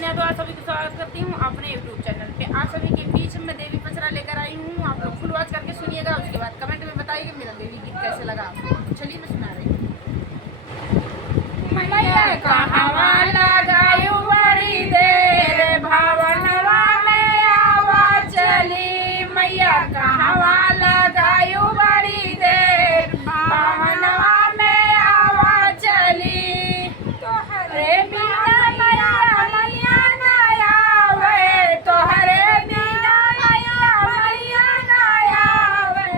सोनिया तो आप सभी को स्वागत करती हूँ अपने यूट्यूब चैनल पे। आप सभी के बीच में देवी पचरा लेकर आई हूँ। आप लोग फुल वॉच करके सुनिएगा, उसके बाद कमेंट में बताइएगा मेरा देवी गीत कैसे लगा आपको। चलिए मैं सुना रही हूँ। मैया का हवाला गायु बड़ी देर भावनवा में आवा चली। मैया का हवाला गायु बड़ी देर भावनवा में आवा चली। तोहरे बिना मैया मैया ना आवे, तोहरे बिना मैया मैया ना आवे।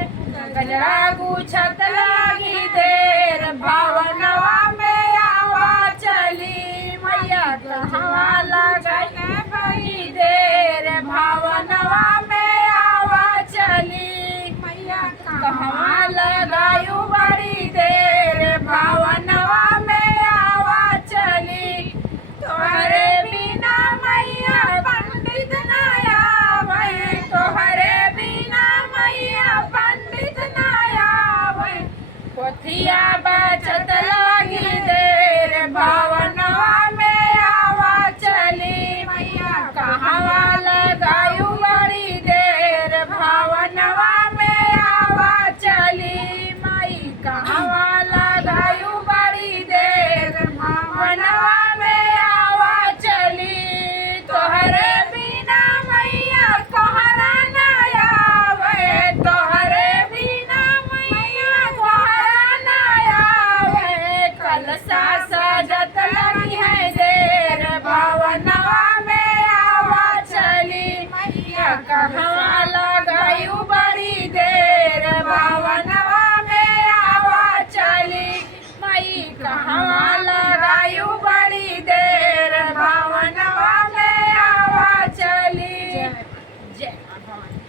गजरा गुछत लागी देर भावनवा में आवा चली। मैया का हवाला गायु बड़ी देर भावनवा में आवा चली। मैया का हवाला गायु बड़ी देर भावनवा में आवा चली। तोहरे बिना मैया पंडित ना आवे, तोहरे बिना मैया पंडित ना आवे। पोथिया बचत लागी देर भावनवा में आवा चली। मैया का हवाला गायु बड़ी देर भावनवा में आवा चली। माई का हवाला गायु बड़ी देर भावनवा में आवा चली। तोहरे बिना मैया कोहरा ना आवे, तोहरे बिना मैया कोहरा ना आवे। कलसा सजत लगी है देर भावनवा में आवा चली। मैया का हवाला गायु बड़ी देर भावनवा में आवा चली। माई का हवाला गायु बड़ी देर भावनवा में आवा चली। जय मां भवानी।